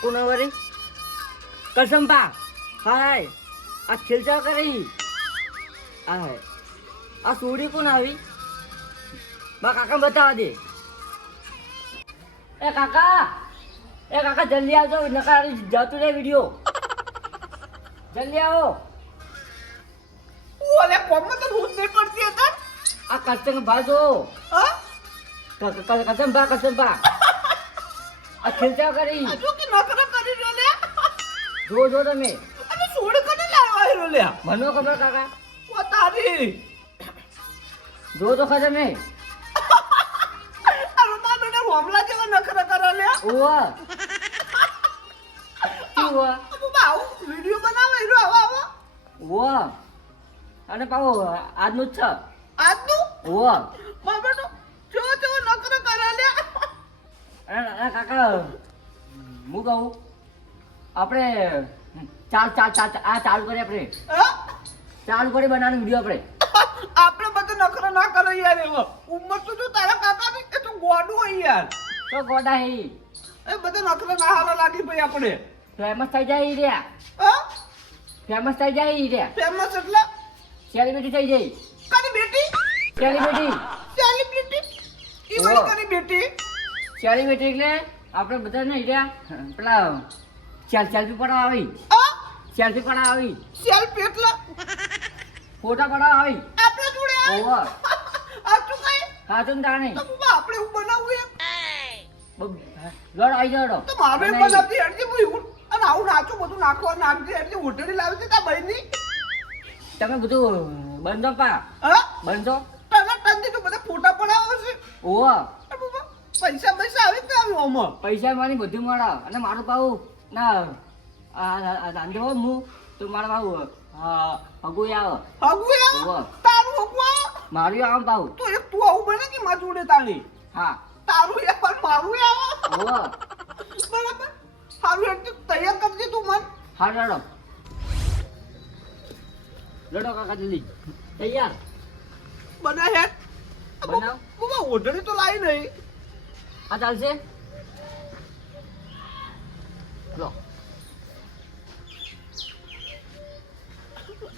કોણ વરી. કસંબા હાય. આ ખેલચા કરી. આ હે આ સોડી કોણ આવી? બા કાકા બતાવા દે. એ કાકા. એ કાકા જલ્દી આવજો. નકાર જતું રે વીડિયો. જલ્દી આવો. ઓલે કોમમાં તો ભૂત નહીં પડતી હતા આ કસ્ટમ ભાજો હા? કસંબા કસંબા આ ખેલચા કરી. હજુ કે નકરો કરી રહ્યો લે. જો જો તમે. અને છોડ કને લાવ્યો હેરો લે? મનો ખબર કાકા. ઓ તારી. જો તો ખરા તમે. અરે તારો ને હોમલા જેવો નખરા કરો લે. ઓવા ઓવા અબુ બાઉ વિડિયો બનાવે હેરો આવો આવો. ઓવા અને પાવો આજનું જ છે. આજનું ઓવા બાબાનો જો જો નખરા કરો લે. અને કાકા હું કહું આપણે ચાલ ચાલ ચાલ આ ચાલુ કરીએ આપણે. હા? ચાલુ કરી બનાવવાનો વીડિયો આપણે. આપણે બધું નખરો ના કરો યાર એવો. ઉંમર તો જો તારા કાકા ની કે તું ગોડું હોય યાર. તો ગોડા હે. એ બધું નખરો ના હાલો લાગી ભાઈ આપણે. ફેમસ થઈ જાય રહ્યા. હ? ફેમસ થઈ જાય રહ્યા. ફેમસ એટલે? સેલિબ્રિટી થઈ જાય. કની બેટી? સેલિબ્રિટી સેલિબ્રિટી ઈ. વાળી કની બેટી? સેલિબ્રિટી એટલે આપણે બધા ને ઈ પેલા ચાલ સેલ્ફી પડાવ આવી. સેલ્ફી પડાવવા આવી. સેલ્ફી એટલે ફોટા પડાવ આવી. આપણે જોડે ઓવર આ શું કઈ હા તો તાણે. આપણે એવું બનાવું એમ? લડ આવી જાડો. તો મારે બનાવતી હેડજે હું અને આવું નાચું બધું નાખવા નાખજે હેડજે ઉઠડી છે તા બહેની તમે બધું બંધો પા. હા? બંધો. તને તો બધા ફોટા પડાવો છે. ઓવો. પૈસા પૈસા આવી કે આવ્યો આમાં? પૈસા મારી બધું મળે. અને મારું પાવું ના ધંધો હું તો મારું પાવું હગું આવ. હગું આવ? તારું હગું મારું આમ પાવું તો એક તું આવું બને કે માં જોડે તાળી હા. તારું એ પણ મારું આવ? ઓ બરાબર? સારું હેડજે તૈયાર કરજે તું મન. હા લડો. લડો કાકા જલ્દી. તૈયાર. બના હેડ. બનાવ. ઓઢણી તો લાવી નહીં. આ ચાલશે લો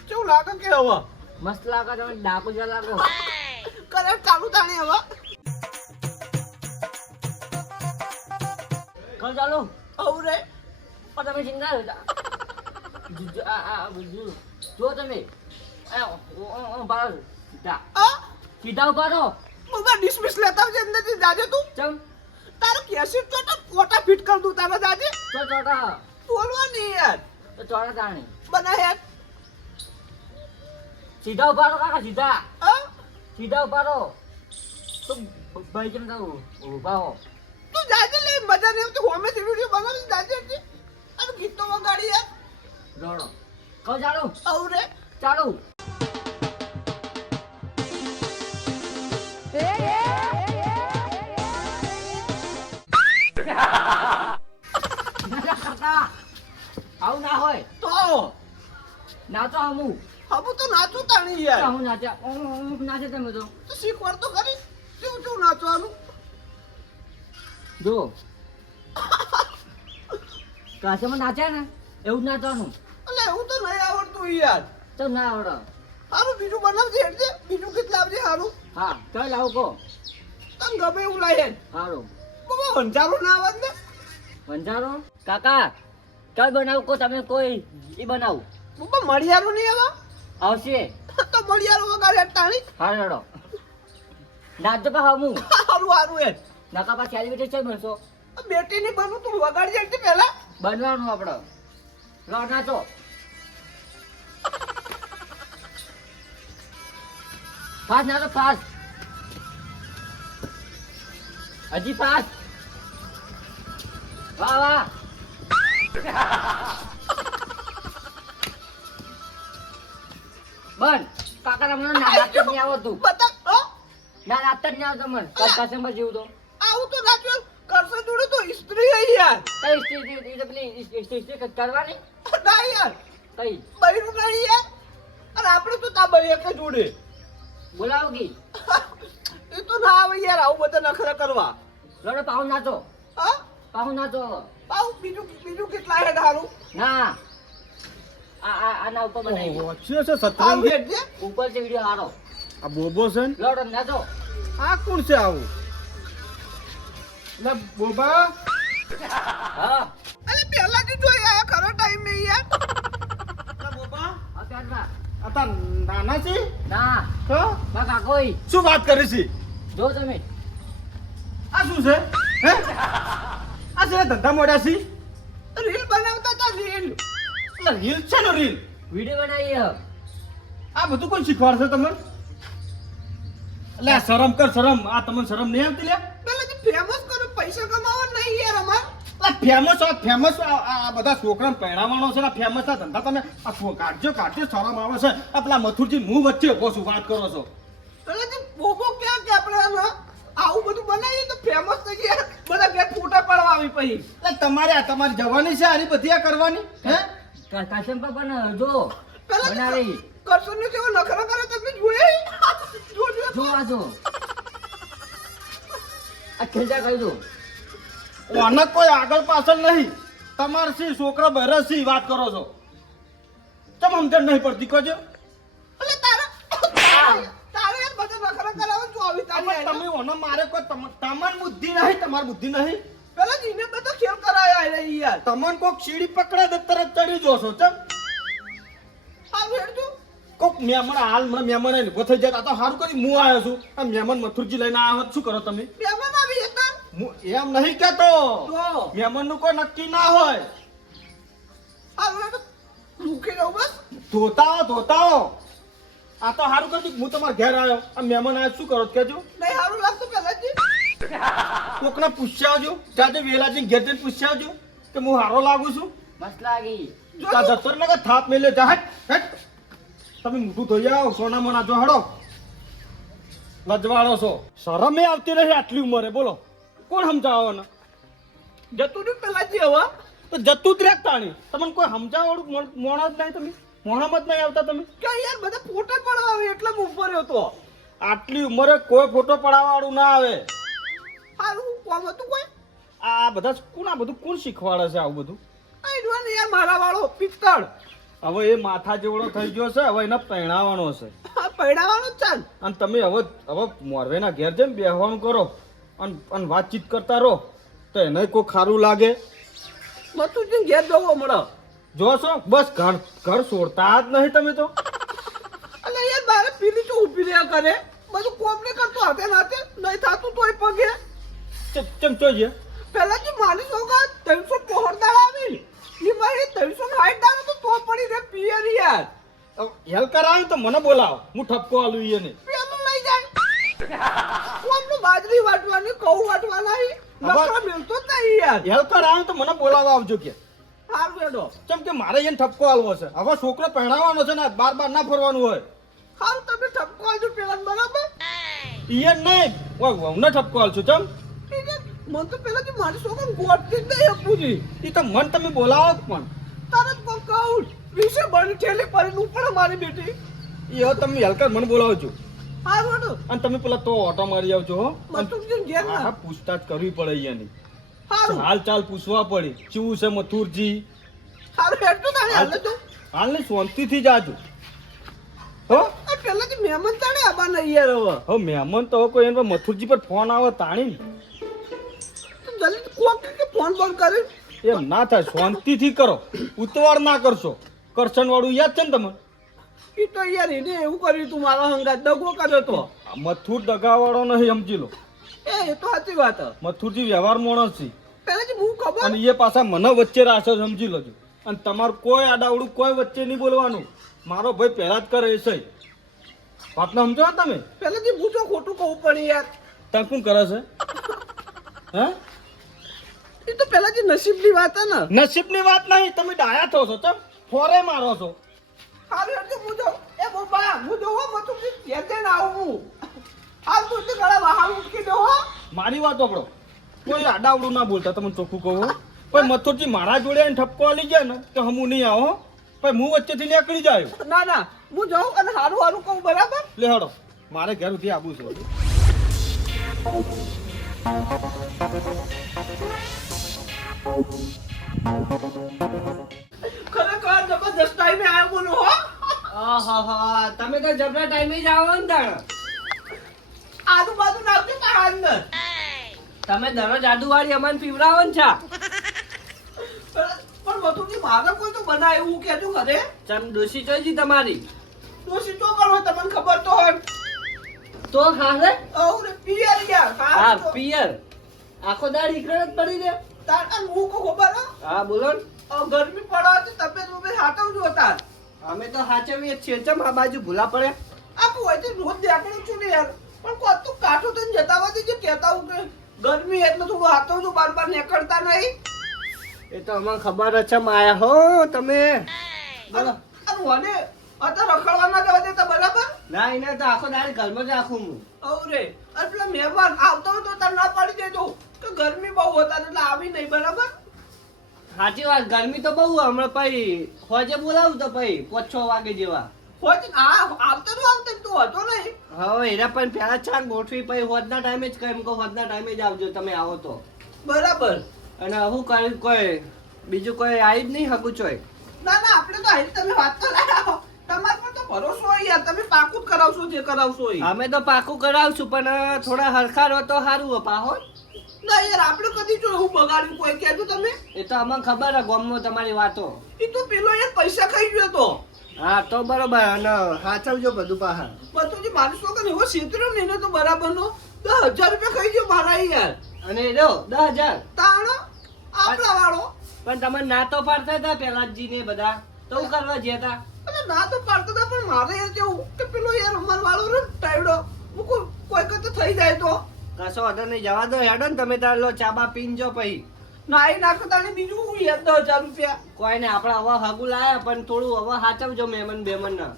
કેવું લાગે કે હવે? મસ્ત લાગે તમે ડાકુ જ લાગો કરે ચાલુ તાણી હવે. કલ ચાલો? આવું રે. પણ તમે ચિંતા જો- જો- આ- આ- આ જો- જો તમે. સીધા. સીધા ઊભા રહો. ડિસમિસ લેતા આવજે અંદરથી જાજે તું. ચમ. તારો કેસેટ તો તો ફોટા ફિટ કર દઉં તારા દાદી. તો ચોટા. બોલવા નહીં યાર. તો ચોટા તાણી બના યાર. સીધા ઊભા રહો કાકા સીધા. સીધા ઊભા રહો તો ભાઈ કેમ થયું? ઊભા હો. તું જાજે લે મજા નહીં આવતી. હોમે વીડિયો બનાવી જાજે અને ગીત તો વગાડી યાર. દોડો કહો ચાલો. આવું રે. ચાલુ. ના, નાચો હમુ. હમુ તો નાચું તાણી યાર. હું નાચ્યા? નાચે તમે તો. તો શીખવાડ તો ખરી. શું કેવું નાચવાનું? જો. કાશેમાં નાચ્યા ને એવું જ નાચવાનું. એટલે એવું તો નહીં આવડતું યાર. તો ના આવડે? હારું બીજું બનાવજે એટલે. બીજું કેટલા લાવજે સારું હા ચાલ લાવો કહો. તને ગમે એવું લાવી હારું. બાબા વંચારો ના આવત ને કાકા કઈ બનાવું કહો તમે કોઈ. એ બનાવું. બાબા મળિયારો નહીં આવા આવશે. તો મળિયારો વગાડે ટાણી હા રડો નાચજો પા હમું સારું સારું એ નાકા પા સેલિબ્રિટી છે બનશો? બેટી ની બનવું તું વગાડી જતી પહેલા. બનવાનું આપણે લો નાચો. ફાસ્ટ નાચો ફાસ્ટ. હજી ફાસ્ટ. વાહ વાહ. બન. કાકા તમને ના નાચતા જ નહીં આવડતું બતા ના નાચતા જ નહીં આવતું મને. કસ્ટમર જેવું તો. આવું તો નાચવા કરશે જોડે તો સ્ત્રી હઈ યાર. કઈ સ્ટેજ એ પેલી સ્ટેજ કરવાની? ના યાર. કઈ? બૈરું નહીં યાર અને આપણે તો તા એક જોડે બોલાવ કી. એ તો ના આવે યાર આવું બધા નખરા કરવા. લડો પાઉં તો હા? પાહુ ના તો પાઉ બીજું બીજું કેટલા હે ધારું? ના. આના ઉપર બનાવી. ઓહો, છે છે સતરંગી ભેટ ઉપર છે વીડિયો હારો આ બોબો છે ને? લોડો ના તો આ કોણ છે આવું? લે બોબા. હા. અરે પહેલાથી જોઈ આયા ખરો ટાઈમ મે યાર. બોબા. તાર નાના છે? ના. તો બા કાકોઈ શું વાત કરી છે? જો તમે. આ શું છે? હે? આ છે ધંધા મોડ્યા છે? રીલ બનાવતા હતા રીલ. એટલે રીલ છે ને રીલ વીડિયો બનાવી આ બધું કોણ શીખવાડશે તમને? એટલે આ શરમ કર શરમ. આ તમને શરમ નહીં આવતી લે. પહેલાથી ફેમસ કરો પૈસા કમાવો નહીં યાર અમાર. ફેમસ ફેમસ આ બધા છોકરાને પહેરાવાનો છે ને ફેમસ આ ધંધા તમે આ કાઢજો કાઢજો શરમ આવે છે. આ પેલા મથુરજી હું વચ્ચે ઊભો છું વાત કરો છો. પહેલાથી બોબો ક્યાં કે આપણે આમાં આવું બધું બનાવીએ તો ફેમસ થઈ ગયા. બધા બે ફોટા પાડવા આવી પછી. એટલે તમારે આ તમારી જવાની છે આની બધી આ કરવાની હે? કા- કાશંપા પણ જો બનાવી. કરશન ને જેવો નખરા કરે તમે જોયે જો આ જો. આ ખેંચા કરી દો. ઓને કોઈ આગળ પાછળ નહીં. તમાર સી છોકરા બરસ સી વાત કરો છો. તમે સમજણ નહીં પડતી કજો એટલે તારા તારે બધા નખરા કરાવો જો આવી તમે. ઓને મારે કોઈ તમ- તમાર બુદ્ધિ નહીં તમારી બુદ્ધિ નહીં. પહેલા જીને બધા ખેલ કરાયા રે યાર. તમને કોક સીડી પકડે તો તરત ચડી જોશો ચમ. આ વેડજો કોક મહેમાન હાલ મને મહેમાન આવીને ઊભો થઈ તો સારું કરી હું આવ્યો છું. આ મહેમાન મથુરજી લઈને આવ્યો શું કરો તમે? મહેમાન આવી હતા હું એમ નહીં કહેતો. તો? નું કોઈ નક્કી ના હોય. આ વેડ રહો બસ. આ તો સારું કરી હું તમારા ઘેર આવ્યો આ મહેમાન આવ્યા શું કરો છો નહીં સારું લાગતું પહેલાથી. કોકને પૂછી આવજો. જાતે વેલાજી ઘેર જઈને પૂછી આવજો કે હું હારો લાગુ છું. મસ્ત લાગી. તા જતર ને થાપ મેલે જા હટ હટ. તમે મોટું થઈ જાઓ સોના મોના જો હડો. લજવાળો છો. શરમે આવતી રહી આટલી ઉંમરે બોલો. કોણ સમજાવવાના? જતું રહ્યું જે હવા તો જતું જ રેક તાણી. તમને કોઈ સમજાવવાળું મોણ- જ નહીં તમે? મોણામાં જ નહીં આવતા તમે? કે યાર બધા ફોટા પડાવે આવે એટલે હું ઉપર હતો આટલી ઉંમરે કોઈ ફોટો પડાવવાળું ના આવે. સારું કોમ હતું કોઈ? આ બધા કોણ આ બધું કોણ શીખવાડે છે આવું બધું? આઈ ઈડવાને યાર મારા વાળો પિત્તળ. હવે એ માથા જેવડો થઈ ગયો છે હવે એને પહેણાવાનો છે. આ પૈડાવાનો જ ચાલ. અને તમે હવે હવે મોરવેના ઘેર જઈને બેહવાનું કરો અને અને વાતચીત કરતા રહો. તો એને કોઈ ખારું લાગે. મથુજી ઘેર જવો મળે જોશો બસ ઘર ઘર છોડતા જ નહીં તમે તો. અને યાર મારે પીલી તો ઊભી રહ્યા કરે. બધું કોમ ને કરતો હાથે નાતે નહીં થાતું તોય પગે. ચમ જોઈએ પેલા જે. માલિશ હોગા ત્રણસો પહોંચદાર આવી એ મારી ત્રણસો સાઠ દાડો તો તો પડી રે પિયર યાર. હેલ કરાવે તો મને બોલાવો. હું ઠપકો આલું એને. પેલું લઈ જાય. કોમનું બાજરી વાટવાની કહું વાટવાના નકરો મિલતો જ નહીં યાર. હેલ કરાવે તો મને બોલાવવા આવજો કે. ચમ કે મારે એને ઠપકો આલવો છે. હવે છોકરો પહેણાવવાનો છે ને બાર બાર ના ફરવાનું હોય. હારું તમે ઠપકો આવજો પેલા બરાબર. ઈ નહીં. વહુને ઠપકો આલશું ચમ. મને તો પેલા જે મારી છોકરા ગોઠતી જ નહીં અપુજી એ તો મન તમે બોલાવો પણ. તરત પણ કહું વિશે બની ઠેલી પડીને ઉપર મારી બેટી. એ તમે હેલકર મને છો. હા બોલો અને તમે પેલા તો ઓટો મારી આવજો હો. હા, હા, પૂછતાછ કરવી પડે અહીંયાની હારું. હાલ ચાલ પૂછવા પડે. કેવું છે મથુરજી? હારું હેડો તારે હાલે તો. હાલ ને શાંતિથી જાજો. હો? પેલા જે મહેમાન તાણે નહીં યાર હવે. હવે મહેમાન તો કોઈ એનો મથુરજી પર ફોન આવે તાણી ને. તો કોક કે ફોન કરી? એમ ના થાય શાંતિથી કરો. ઉતવાળ ના કરશો. કરશન વાળું યાદ છે ને તમે એ તો યાર એને એવું કર્યું તું મારા હંગાત દગો કર્યો તો. મથુર દગાવાળો નહીં સમજી લો. એ એ તો સાચી વાત. મથુરજી વ્યવહાર માણસ છે. પેલા જે હું ખબર અને એ પાછા મને વચ્ચે રાખે છે, સમજી લેજો. અને તમારું કોઈ આડાવડું કોઈ વચ્ચે નહીં બોલવાનું. મારો ભાઈ પહેલા જ કરે છે. વાતને સમજો તમે? પેલા જે હું જો ખોટું કહું પડી યાર. તમે શું કરે છે? હે? એ તો પેલા જે નસીબની વાત હે ને. નસીબની વાત નહીં તમે ડાયા થો છો ચમ. ફોરે મારો છો. હારું એટલે હું જો એ બોબા હું જોવો મતું ઘેર જઈને આવું હું. હાલ તું તો ગળા બહાર ઉઠકી દો હો. મારી વાત પકડો કોઈ આડાવડું ના બોલતા તમને ચોખ્ખું કહું હો. કોઈ મથુરજી મારા જોડે એને ઠપકો આલી જાય ને તો હું નહીં આવો પણ હું વચ્ચેથી નીકળી જાય ના ના હું જાઉં અને હારું હારું કહું બરાબર? લે હડો. મારે ઘેર સુધી આવું છે. ખરેખર જબરદસ્ત ટાઈમે આવ્યો બોલો હો. આહાહા, તમે તો જબરા ટાઈમે જ આવો ને તાણ આજુબાજુ નાખજો તારા અંદર. તમે દરરોજ આદુવાળી અમને પીવડાવો ને છા. પણ બધું મારે કોઈ તો બનાય એવું કેજો ઘરે? ચમ ડોસી ચોઈજી તમારી? દોષી તો કરો તમને ખબર તો હોય. તો ખાશે અરે પિયર યાર હા પિયર. આખો દાડ ઈકડે જ પડી દે તાર આ હું કો ખબર હા બોલો અ, ગરમી પડે છે તબિયત બબિયત હાચવજો તાર અમે તો સાચવીએ જ છીએ. ચમ આ બાજુ ભૂલા પડે? આપું હોય તો રોજ દેખાડું છું ને યાર. પણ કોઈ તો કાઠો તો જતા વાતે જે કહેતા હું કે ગરમી એટલે થોડું હાથવજો બાર બાર નીકળતા નહીં. એ તો અમને ખબર જ છે માયા હો તમે. બોલો. અને મને અત્યારે રખડવાના જવા દેતા બરાબર? ના એને તો આખો દાડ ઘરમાં જ રાખું હું. અવરે. અને પેલા મહેમાન આવતો તો તને ના પાડી દેજો. કે ગરમી બહુ હોતા એટલે આવી નહીં બરાબર? સાચી વાત ગરમી તો બહુ હમણાં પછી હોજે બોલાવું તો પછી પાંચ છ વાગે જેવા. તો આ આવતા નું આવતા તું હતો નહીં. હવે એના પણ પેલા ચાર ગોઠવી પછી હોજના ટાઈમે જ કહે કહો હોજના ટાઈમે જ આવજો તમે આવો તો. બરાબર. અને હું કર્યું કોઈ બીજું કોઈ આવી જ નહીં હગું ચોય. ના ના આપણે તો અહીં તમે વાત તો લાયા તમાર પર તો ભરોસો હોય યાર તમે પાકું જ કરાવશો જે કરાવશો અમે તો પાકું કરાવશું પણ થોડા હરખા રહો તો સારું હો પાહો. ના યાર આપણે કદી જો હું બગાડ્યું કોઈ. કહેતું તમે. એ તો અમને ખબર હે ગોમમાં તમારી વાતો. એ તો પેલો યાર પૈસા ખાઈ ગયો તો હા તો બરોબર અને સાચવજો બધું પાહા બધું જે મારી કરે એવો છેતર્યો ને એને તો બરાબર નો દસ હજાર રૂપિયા ખાઈ ગયો મારા યાર. અને એ દસ હજાર. તાણો આપણા વાળો. પણ તમે ના તો પાડતા હતા પેલાજી ને બધા? તો હું કરવા જતા અને ના તો પાડતા હતા પણ મારે યાર કેવું કે પેલો યાર અમાર વાળો રે ટાઈડો કોઈ કઈ તો થઈ જાય તો. કશો અધર નહીં જવા દો હેડો ને તમે તાર લો ચાબા પીનજો પછી. ના એ નાખો ને બીજું હું યાદ દો હજાર રૂપિયા. કોઈ ને આપણે હવા હાગુ લાયા પણ થોડું હવા સાચવજો મહેમાન બેમન ના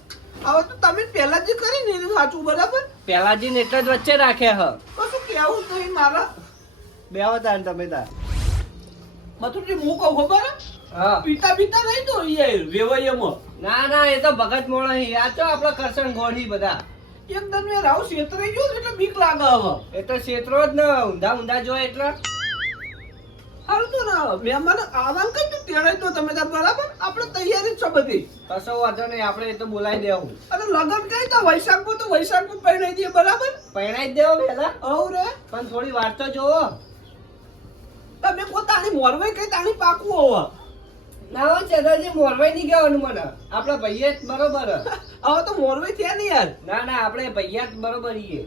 હવે તો તમે પહેલા જે કરી ને એનું સાચું બરાબર? પેલાજી ને એટલે જ વચ્ચે રાખે હ. કશું કેવું નહીં મારા. બેહો તાર તમે તાર. મથુરજી જે હું કહું ખબર? હે? પીતા પીતા નહીં તો એ વેવાઈયામાં. ના ના એ તો ભગત મોણ આ તો આપણા કરશન ગોળી બધા. એકદમ યાર આવું છેતરાઈ ગયો એટલે બીક લાગે હવે. એ તો ક્ષેત્રો જ ને ઊંધા ઊંધા જોય એટલે. હારું તો ના મહેમાન આવવાનું કઈ તો તેડાઈ તો તમે તાર બરાબર? આપણે તૈયારી જ છે બધી. કશો વાંધો નહીં આપણે એ તો બોલાવી દેવું. અને લગન કઈ તો વૈશાખમાં તો વૈશાખમાં પહેરાઈ દઈએ બરાબર? પહેરાઈ જ દેવો પેલા હવ રે. પણ થોડી વાર તો જોવો તમે પોતાની મોરવે કઈ તાણી પાકવું હવે? ના હો ચેતાજી મોરવે નહીં ગયો મને. આપણા ભાઈએ બરોબર. હવે તો મોરવે થયા ને યાર. ના ના આપણે ભૈયા જ બરોબર છીએ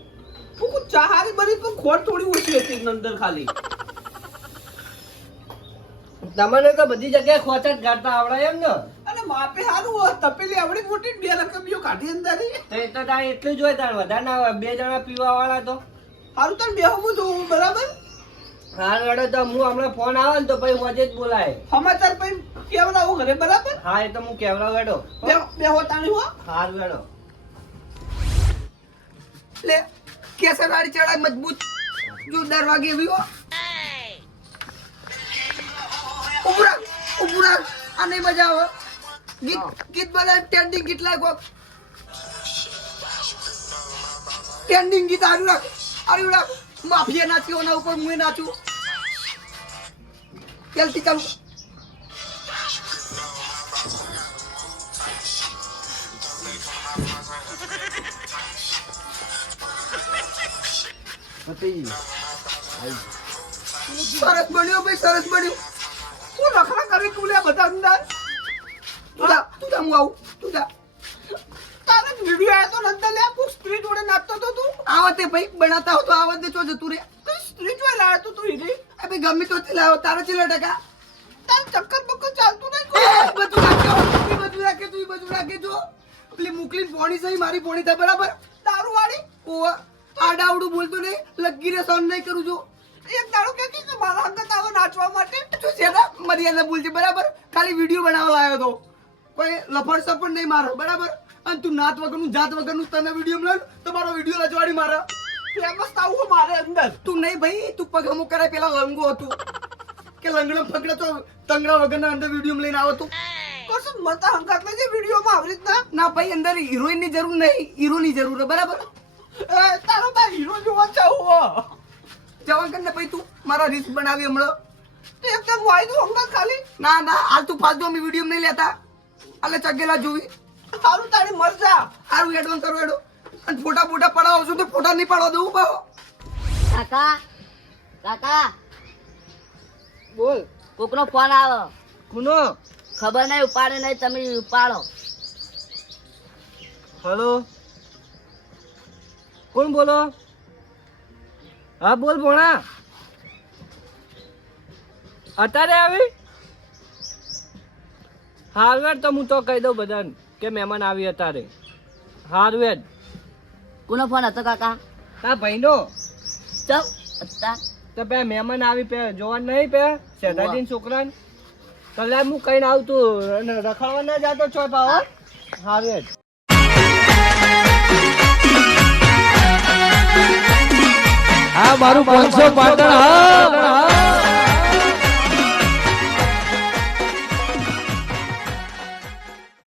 કહું ચા હારી બરી પણ ખોટ થોડી ઓછી હતી અંદર ખાલી. તમને તો બધી જગ્યાએ ખોચા જ ગાડતા આવડે એમ ને. અને માપે સારું હોય તપેલી આવડી મોટી બે રકમીઓ કાઢી અંદર તો એ તો તારે એટલું જ હોય તાર વધારે ના હોય બે જણા પીવા વાળા તો. સારું તો બે હું જોઉં બરાબર? હા રડો તો હું હમણાં ફોન આવે ને તો પછી વજે જ બોલાય. સમાચાર પછી કેવડાવું ઘરે બરાબર? હા એ તો હું કેવડા વેડો બે- બેહો તાણી હો. હાર વેડો લે કેસર વાળી ચડાય મજબૂત. જોરદાર વાગે એવી હો. ઉપરા ઉપરા આ નહીં મજા આવે. ગીત ગીત બધા ટ્રેન્ડિંગ ગીત લાગો ટ્રેન્ડિંગ ગીત આર્યું રાખ આર્યું રાખ. માફિયા નાચ્યો એના ઉપર હું નાચું. ચાલતી ચાલુ સરસ બન્યો ભાઈ, સરસ બન્યો. હું નખરા કરી તું લે બધા અંદર? તું જા તું જા આવું. તું જા. તારે વીડિયો આવ્યો તો નંતર લે તું સ્ત્રી જોડે નાચતો તો તું? આવતે ભાઈ બનાતા હો તો આવતે ચો જતું રે સ્ત્રી જોડે લાડતું તું તું હીરી ભાઈ ગમે તો લાયો તારે ચેલા ટકા. તાર ચક્કર બક્કર ચાલતું નહીં કોઈ. બધું રાખે તું બધું રાખે તું બધું રાખે જો. પેલી મુકલીન પોણી સહી મારી પોણી થાય બરાબર? દારૂ વાળી? ઓવા આડાવડું બોલતો નહીં લગી રે સહન નહીં કરું છું એક દાડો કે કે મારા અંગત આવો નાચવા માટે. તું સેના મર્યાદા બોલજે બરાબર? ખાલી વીડિયો બનાવવા લાવ્યો તો. કોઈ લફડ સફડ નહીં મારો બરાબર? અને તું નાત વગરનું જાત વગરનું તને વીડિયો મળે તો મારો વીડિયો રજવાડી મારે. ફેમસ થાવું મારે અંદર. તું નહીં ભાઈ તું પગ કરાય પેલા લંગો હતું. કે લંગડો ફકડો તો તંગડા વગરના અંદર વીડિયો લઈને આવો તું કશું મતા હંકાત લેજે વિડીયોમાં આવી રીતના. ના ભાઈ અંદર હિરોઈનની જરૂર નહીં હીરો ની જરૂર બરાબર? એ તારો ભાઈ હીરો જોવા ચાહું જવાન કરીને ભાઈ તું મારા રીલ્સ બનાવી હમણાં. તો એક તો આવી દઉં હમણાં ખાલી? ના ના હાલ તું ફાલતુ અમે વીડિયો નહીં લેતા. આલે ચગેલા જોવી. સારું તારી મરજા. સારું એડવાન્સ કરો એડો અને ફોટા ફોટા પડાવો છું તો ફોટા નહીં પાડવા દઉં કાકા કાકા. બોલ. કોકનો ફોન આવે કુનો? ખબર નહીં ઉપાડે નહીં તમે ઉપાડો. હલો? કોણ બોલો? હા બોલ ભોણા. અત્યારે આવી? હારવેડ તો હું તો કહી દઉં બધાને કે મહેમાન આવી અત્યારે. હારવેડ કોનો ફોન હતો કાકા? તા ભાઈનો? ચમ અત્તા તો પે મહેમાન આવી પે જોવા નહીં પે? શેઠાજી છોકરાને? કલા હું કઈને આવતું અને રખડવા ના જાતો છો પાવો હારે હા મારું પાંચસો પાટણ હા.